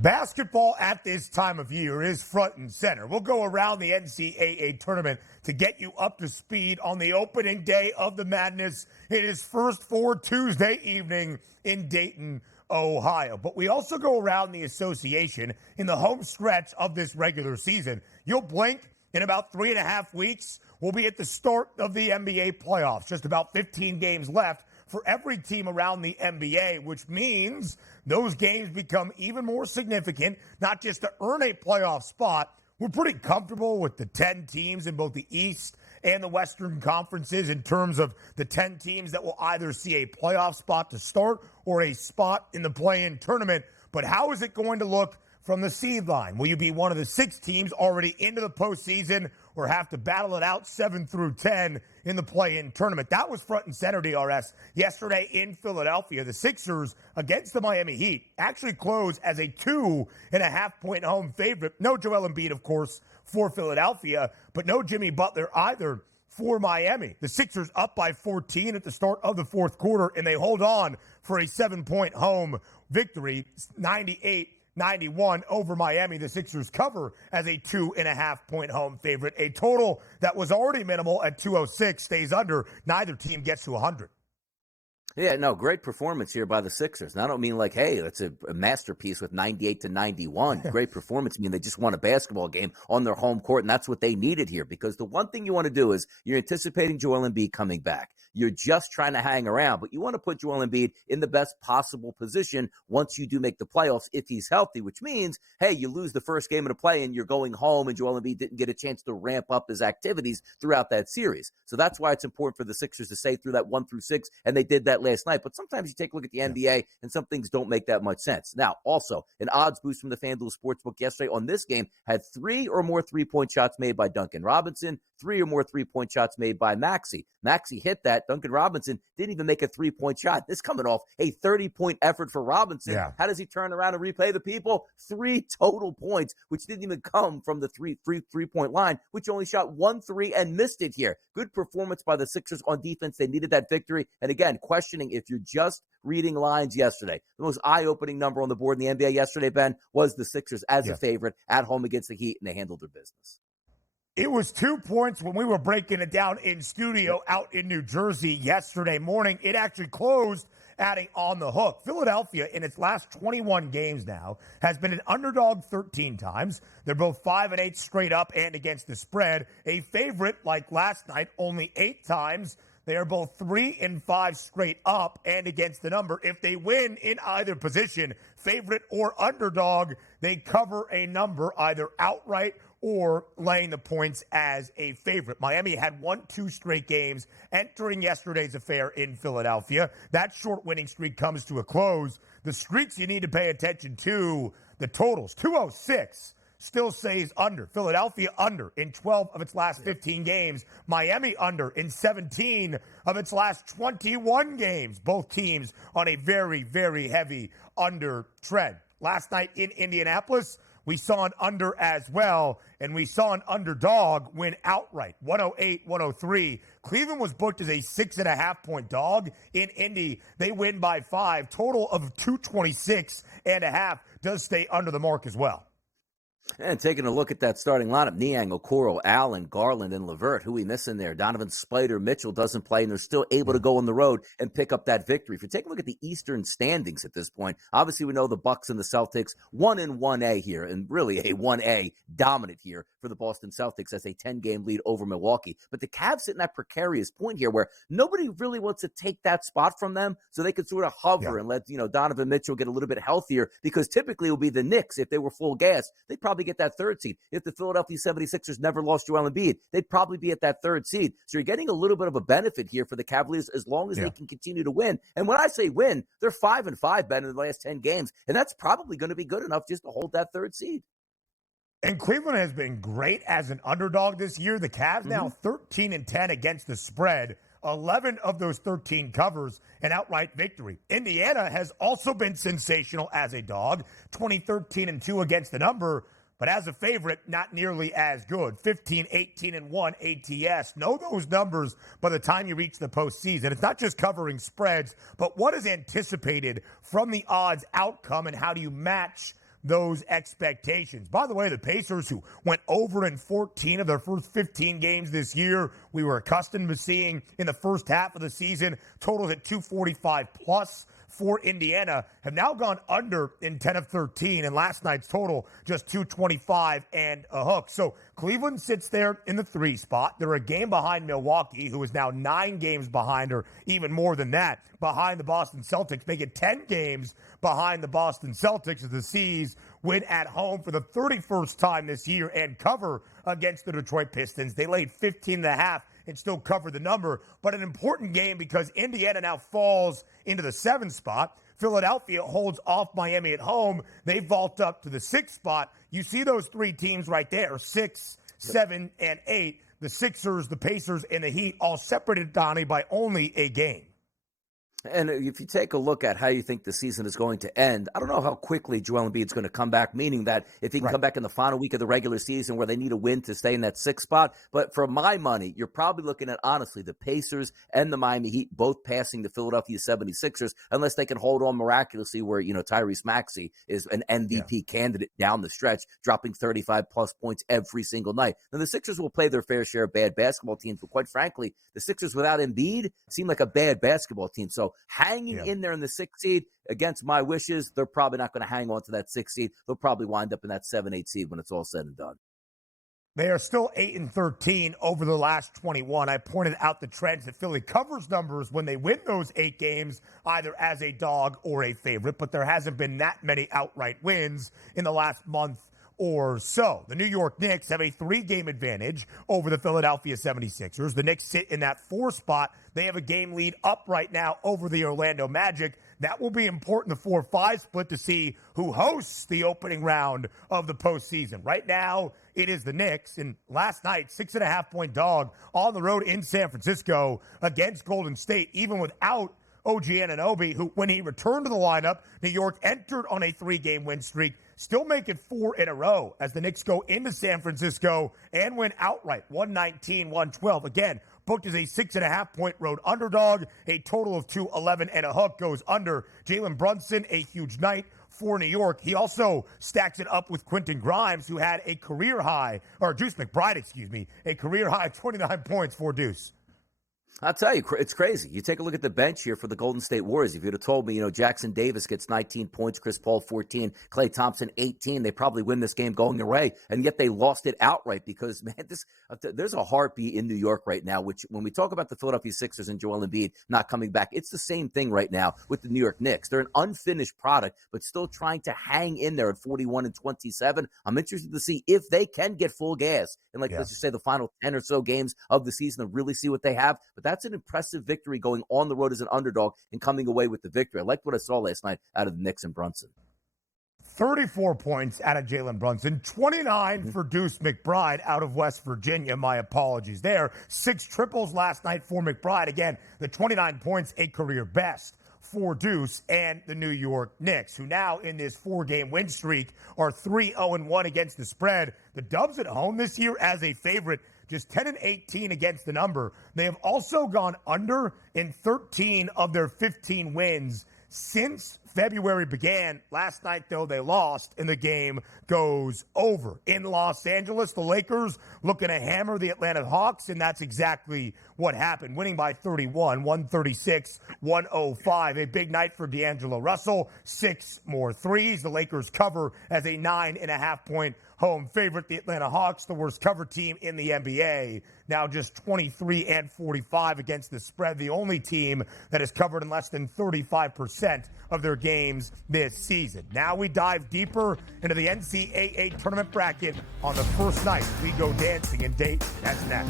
Basketball at this time of year is front and center. We'll go around the NCAA tournament to get you up to speed on the opening day of the madness. It is First for Tuesday evening in Dayton, Ohio. But we also go around the association in the home stretch of this regular season. You'll blink, in about 3.5 weeks, we'll be at the start of the NBA playoffs. Just about 15 games left for every team around the NBA, which means those games become even more significant, not just to earn a playoff spot. We're pretty comfortable with the 10 teams in both the East and the Western conferences in terms of the 10 teams that will either see a playoff spot to start or a spot in the play-in tournament. But how is it going to look from the seed line? Will you be one of the 6 teams already into the postseason or have to battle it out 7 through 10 in the play-in tournament? That was front and center, DRS, yesterday in Philadelphia. The Sixers against the Miami Heat actually closed as a 2.5-point home favorite. No Joel Embiid, of course, for Philadelphia, but no Jimmy Butler either for Miami. The Sixers up by 14 at the start of the fourth quarter, and they hold on for a 7-point home victory, 98-91 over Miami. The Sixers cover as a 2.5-point home favorite. A total that was already minimal at 206 stays under. Neither team gets to 100. Yeah, no, great performance here by the Sixers. And I don't mean like, hey, that's a masterpiece with 98-91. Great performance. I mean, they just won a basketball game on their home court, and that's what they needed here. Because the one thing you want to do is you're anticipating Joel Embiid coming back. You're just trying to hang around, but you want to put Joel Embiid in the best possible position once you do make the playoffs if he's healthy, which means, hey, you lose the first game of the play and you're going home and Joel Embiid didn't get a chance to ramp up his activities throughout that series. So that's why it's important for the Sixers to stay through that 1 through 6, and they did that last night. But sometimes you take a look at the NBA and some things don't make that much sense. Now, also, an odds boost from the FanDuel Sportsbook yesterday on this game had 3 or more three-point shots made by Duncan Robinson, 3 or more three-point shots made by Maxey. Maxey hit that. Duncan Robinson didn't even make a three-point shot. This coming off a 30-point effort for Robinson. Yeah. How does he turn around and replay the people? 3 total points, which didn't even come from the three-point line, which only shot 1 3 and missed it here. Good performance by the Sixers on defense. They needed that victory. And again, questioning if you're just reading lines yesterday. The most eye-opening number on the board in the NBA yesterday, Ben, was the Sixers as a favorite at home against the Heat, and they handled their business. It was 2 points when we were breaking it down in studio out in New Jersey yesterday morning. It actually closed adding on the hook. Philadelphia, in its last 21 games now, has been an underdog 13 times. They're both 5-8 straight up and against the spread. A favorite, like last night, only 8 times. They are both 3-5 straight up and against the number. If they win in either position, favorite or underdog, they cover a number either outright or laying the points as a favorite. Miami had won 2 straight games entering yesterday's affair in Philadelphia. That short winning streak comes to a close. The streaks you need to pay attention to, the totals, 206 still stays under. Philadelphia under in 12 of its last 15 games. Miami under in 17 of its last 21 games. Both teams on a very, very heavy under trend. Last night in Indianapolis, we saw an under as well, and we saw an underdog win outright, 108-103. Cleveland was booked as a 6.5-point dog. In Indy, they win by 5. Total of 226.5 does stay under the mark as well. And taking a look at that starting lineup, Niang, Okoro, Allen, Garland, and LeVert. Who we missing there? Donovan Spider, Mitchell doesn't play, and they're still able to go on the road and pick up that victory. If you take a look at the Eastern standings at this point, obviously we know the Bucks and the Celtics 1-1A here, and really a 1A dominant here for the Boston Celtics as a 10-game lead over Milwaukee. But the Cavs sit in that precarious point here where nobody really wants to take that spot from them, so they could sort of hover and let Donovan Mitchell get a little bit healthier, because typically it would be the Knicks, if they were full gas, they'd probably get that 3rd seed. If the Philadelphia 76ers never lost Joel Embiid, they'd probably be at that 3rd seed. So you're getting a little bit of a benefit here for the Cavaliers as long as they can continue to win. And when I say win, they're 5-5, Ben, in the last 10 games. And that's probably going to be good enough just to hold that 3rd seed. And Cleveland has been great as an underdog this year. The Cavs now 13-10 against the spread. 11 of those 13 covers, an outright victory. Indiana has also been sensational as a dog, 20-13-2 against the number, but as a favorite, not nearly as good. 15-18-1 ATS. Know those numbers by the time you reach the postseason. It's not just covering spreads, but what is anticipated from the odds outcome, and how do you match those expectations. By the way, the Pacers, who went over in 14 of their first 15 games this year, we were accustomed to seeing in the first half of the season, totals at 245 plus for Indiana, have now gone under in 10 of 13, and last night's total just 225 and a hook. So Cleveland sits there in the 3 spot. They're a game behind Milwaukee, who is now 9 games behind, or even more than that, behind the Boston Celtics, make it 10 games behind the Boston Celtics as the C's win at home for the 31st time this year and cover against the Detroit Pistons. They laid 15.5 and still covered the number, but an important game because Indiana now falls into the 7 spot. Philadelphia holds off Miami at home. They vault up to the 6 spot. You see those 3 teams right there, 6, 7, and 8. The Sixers, the Pacers, and the Heat all separated, Donnie, by only a game. And if you take a look at how you think the season is going to end, I don't know how quickly Joel Embiid's going to come back, meaning that if he can come back in the final week of the regular season where they need a win to stay in that 6th spot. But for my money, you're probably looking at, honestly, the Pacers and the Miami Heat both passing the Philadelphia 76ers unless they can hold on miraculously where, Tyrese Maxey is an MVP candidate down the stretch, dropping 35-plus points every single night. Now, the Sixers will play their fair share of bad basketball teams, but quite frankly, the Sixers without Embiid seem like a bad basketball team. So hanging in there in the 6th seed, against my wishes, they're probably not going to hang on to that 6th seed. They'll probably wind up in that 7-8 seed when it's all said and done. They are still 8-13 over the last 21. I pointed out the trends that Philly covers numbers when they win those 8 games, either as a dog or a favorite, but there hasn't been that many outright wins in the last month or so. The New York Knicks have a 3-game advantage over the Philadelphia 76ers. The Knicks sit in that 4 spot. They have a game lead up right now over the Orlando Magic. That will be important, the 4-5 split, to see who hosts the opening round of the postseason. Right now, it is the Knicks, and last night, 6.5-point dog on the road in San Francisco against Golden State, even without OG Anunoby, who, when he returned to the lineup, New York entered on a 3-game win streak, still make it 4 in a row as the Knicks go into San Francisco and win outright, 119-112. Again, booked as a 6.5-point road underdog. A total of 211 and a hook goes under. Jalen Brunson, a huge night for New York. He also stacks it up with Quentin Grimes, who had a career high, or Deuce McBride, a career high 29 points for Deuce. I'll tell you, it's crazy. You take a look at the bench here for the Golden State Warriors. If you'd have told me, Jackson Davis gets 19 points, Chris Paul 14, Klay Thompson 18, they probably win this game going away, and yet they lost it outright because, man, there's a heartbeat in New York right now, which when we talk about the Philadelphia Sixers and Joel Embiid not coming back, it's the same thing right now with the New York Knicks. They're an unfinished product, but still trying to hang in there at 41-27. I'm interested to see if they can get full gas and, let's just say the final 10 or so games of the season to really see what they have. But that's an impressive victory going on the road as an underdog and coming away with the victory. I liked what I saw last night out of the Knicks and Brunson. 34 points out of Jalen Brunson, 29 for Deuce McBride out of West Virginia. My apologies there. 6 triples last night for McBride. Again, the 29 points, a career best for Deuce and the New York Knicks, who now in this 4-game win streak are 3-0-1 against the spread. The Dubs at home this year as a favorite, just 10-18 against the number. They have also gone under in 13 of their 15 wins since February began. Last night, though, they lost, and the game goes over. In Los Angeles, the Lakers looking to hammer the Atlanta Hawks, and that's exactly what happened, winning by 31, 136-105. A big night for D'Angelo Russell, 6 more threes. The Lakers cover as a 9.5-point home favorite. The Atlanta Hawks, the worst cover team in the NBA, now just 23-45 against the spread. The only team that has covered in less than 35% of their games this season. Now we dive deeper into the NCAA tournament bracket on the first night we go dancing in Dayton. That's next.